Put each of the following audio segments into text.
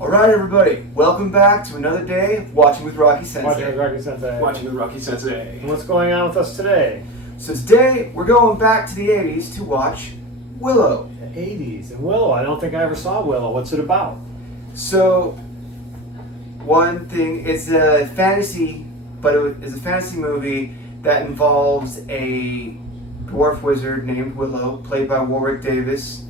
Alright everybody, welcome back to another day of Watching with Rocky Sensei. Watching with Rocky Sensei. Watching with Rocky Sensei. And what's going on with us today? So today, we're going back to the 80s to watch Willow. The 80s. And Willow. I don't think I ever saw Willow. What's it about? So, one thing, it's a fantasy, but it's a fantasy movie that involves a dwarf wizard named Willow, played by Warwick Davis.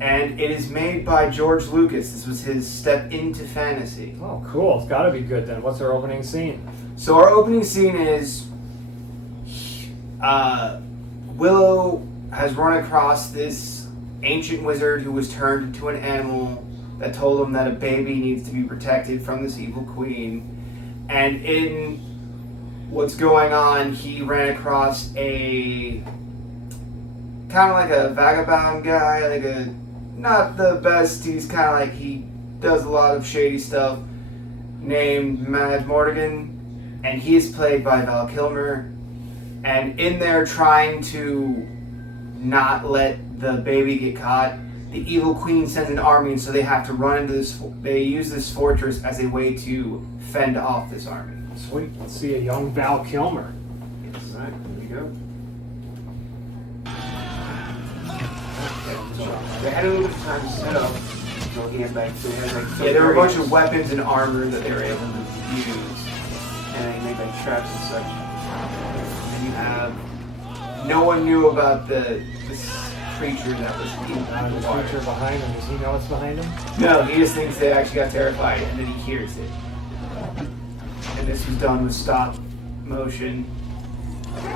And it is made by George Lucas. This was his step into fantasy. Oh, cool. It's got to be good then. What's our opening scene? So our opening scene is Willow has run across this ancient wizard who was turned into an animal that told him that a baby needs to be protected from this evil queen. And in what's going on, he ran across a kind of like a vagabond guy, like a not the best. He's kind of like he does a lot of shady stuff, named Mad Mortigan, and he is played by Val Kilmer. And in there, trying to not let the baby get caught, the evil queen sends an army, and so they have to run into this. They use this fortress as a way to fend off this army. Sweet. Let's see a young Val Kilmer. Yes. Alright, here we go. So they had a little bit of time to set up. So he had like, Yeah, there were a bunch of weapons and armor that they were able to use. and they made like traps and such. And you have no one knew about this creature that was in The the water. creature behind him. Does he know what's behind him? No, he just thinks they actually got terrified, and then he hears it. And this was done with stop motion.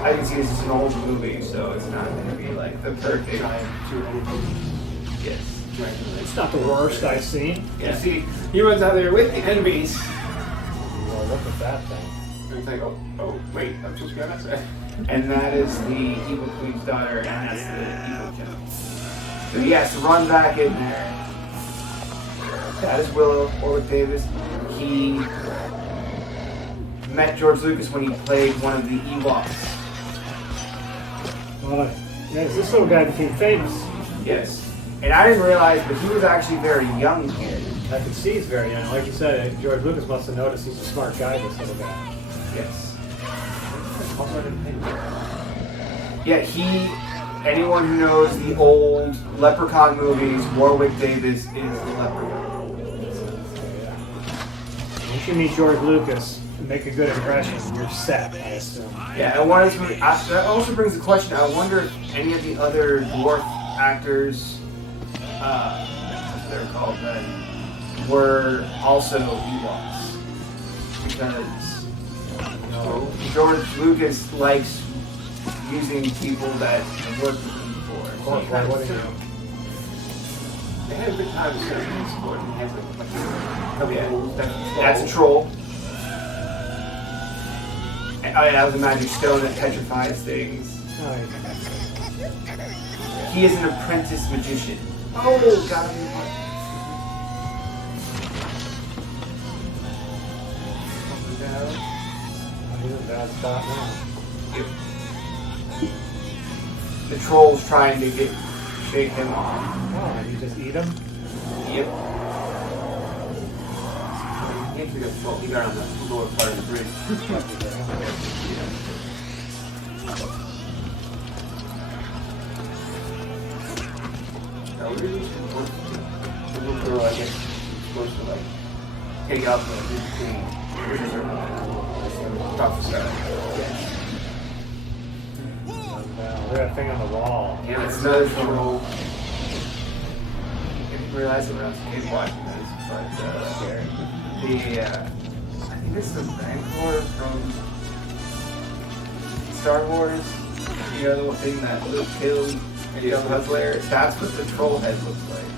I can see this is an old movie, so it's not going to be like the perfect. Yes. It's not the worst I've seen. Yeah. You see, he runs out there with the enemies. Well, look at that thing. And it's like, oh, wait, I'm supposed to go outside. And that is the evil queen's daughter, and that's the evil killer. So he has to run back in there. That is Willow, Warwick Davis. He met George Lucas when he played one of the Ewoks. Well, yeah, this little guy became famous. Yes. And I didn't realize, but he was actually very young here. I can see he's very young. Like you said, George Lucas must have noticed he's a smart guy, this little guy. Yes. Yeah, anyone who knows the old Leprechaun movies, Warwick Davis is the Leprechaun. Once you meet George Lucas and make a good impression, you're set, I assume. Yeah, and one of the, that also brings the question, I wonder if any of the other dwarf actors, what they're called then, were also Ewoks. Because George Lucas likes using people that have worked with him before. Of course, why wouldn't you? They had a good time setting this sport. They had like a couple of That's a troll. And, oh yeah, that was a magic stone that petrifies things. Oh, yeah. He is an apprentice magician. Oh, got him. He's in a bad spot now. Yep. The troll's trying to shake him off. Oh, and you just eat him? Yep. He actually got full. He got on the lower part of the bridge. Now, really, the little girl, I guess, is supposed to like take out the big queen, which is her prophesy. Look at that thing on the wall. Yeah, It's it's another another troll. troll. I didn't realize it when I was a kid watching this, but I think it's the Rancor from Star Wars. You know the thing that Luke killed and Young Hustler? That's what the troll head looks like.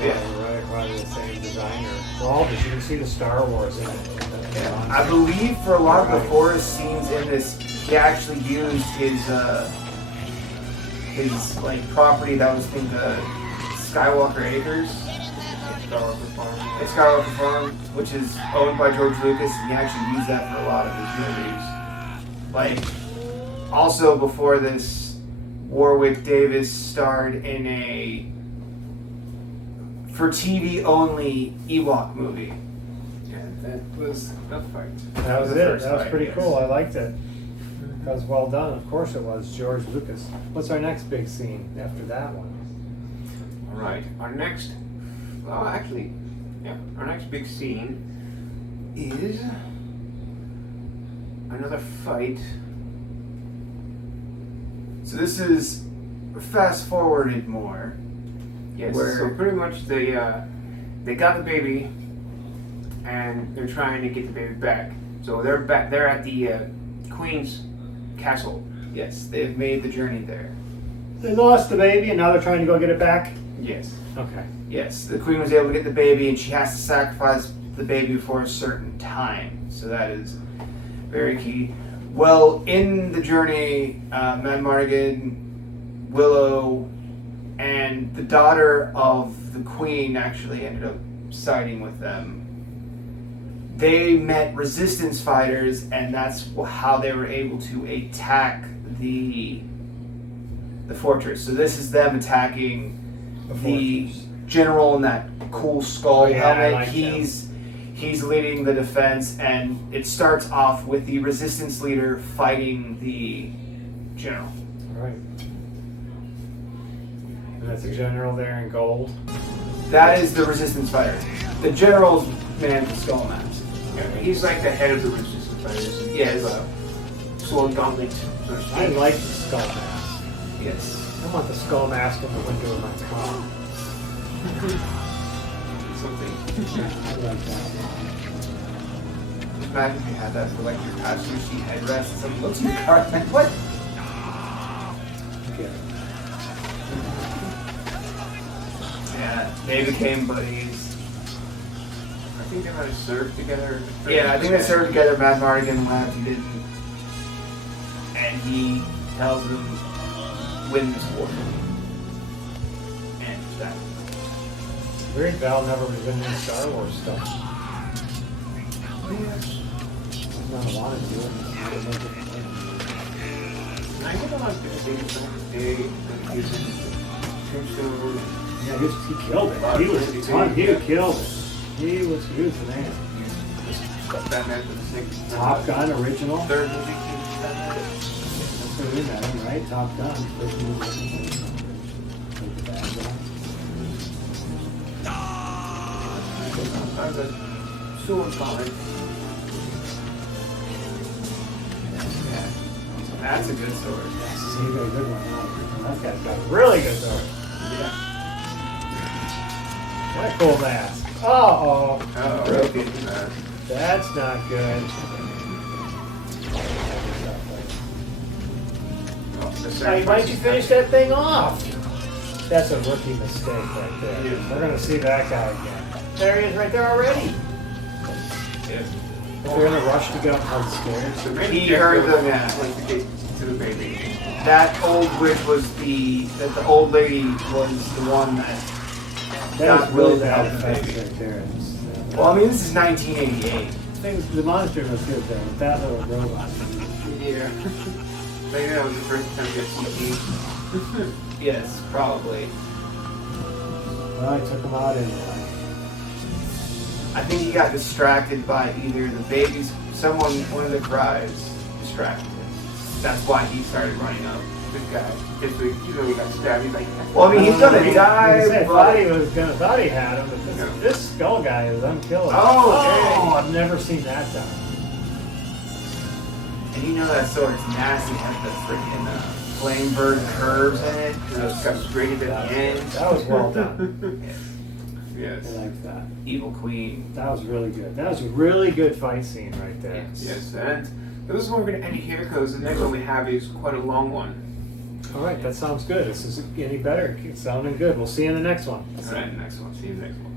Yeah. Right, probably the same designer. Well, but you can see the Star Wars in it. Yeah. I believe for a lot of the forest scenes in this, he actually used his like property that was in the Skywalker Acres. It's Skywalker Farm, which is owned by George Lucas, and he actually used that for a lot of his movies. Like, also before this, Warwick Davis starred in a for TV only Ewok movie. Yeah, that was a fight. That was The it. first That was fight, pretty yes. cool. I liked it. That was well done. Of course it was. George Lucas. What's our next big scene after that one? All right, our next big scene is another fight. So this is fast forwarded more. Yes. Where- So pretty much they got the baby, and they're trying to get the baby back. So they're back. They're at the Queen's castle. Yes, they've made the journey there. They lost the baby and now they're trying to go get it back? Yes. Okay. Yes, the queen was able to get the baby, and she has to sacrifice the baby for a certain time. So that is very key. Well, in the journey, Mad Mardigan, Willow, and the daughter of the queen actually ended up siding with them. They met resistance fighters, and that's how they were able to attack the fortress. So this is them attacking the general in that cool skull Oh, yeah, I helmet. like him. He's leading the defense, and it starts off with the resistance leader fighting the general. All right. And that's a general there in gold. That is the resistance fighter. The general's man with the skull mask. Yeah, he's like the head of the resistance fighters. And Yes. he has a sword gauntlet, so to I speak. like the skull mask. Yes. I want the skull mask in the window of my car. Something. I like that. Imagine if you had that for like your passenger seat headrest, and someone looks in your car and like, what? Okay. Yeah, they became buddies. I think they might have served together. Yeah, I think they served together. Mad Mardigan left, he didn't. And he tells them, win this war. And that. Weird Val never was in any Star Wars stuff. Yes. Not wanted to do it. I get a lot of good. I think it's like big, using tombstone. Yeah, he killed it. He was fun. He killed it. He was the man. Batman for the sixth. Top Gun original. Third movie. That's where we met him, right? Top Gun. First movie. Played the bad guy. I was a sword fight. Yeah. That's a good sword. Yes, he got a good one. Huh? That guy's got a really good sword. Yeah. What a cool mask. Uh-oh. Oh, broken. That's not good. Hey, why don't you finish that thing off? That's a rookie mistake right there. Yeah. We're going to see that guy again. There he is right there already. Yeah. If we're in a rush to get up on the stairs. So maybe He heard them, yeah. Like to get to the baby. That old witch was the old lady was the one that That got was really Will to bad help the effects baby. right there. Well, I mean, this is 1988. The monster was good though, with that little robot. Yeah. Maybe that was the first time you got CG. Yes, probably. Well, I took him out anyway. I think he got distracted by either the baby's, one of the cries distracted him. That's why he started running up. This guy. This week, he got stabbed. He's like, Well, I mean, he's gonna I die, thought he but... thought he had him, but this skull guy is unkillable. Oh, okay. I've never seen that done. And you know that sword's nasty. It has the freaking flame bird curves in it. it's got straight at the end. That was well done. Yes. I like that. Evil Queen. That was really good. That was a really good fight scene right there. Yes, and this is where we're going to end it here because the next one we have is quite a long one. All right, that sounds good. This is getting better. It's sounding good. We'll see you in the next one. All right, next one. See you next one.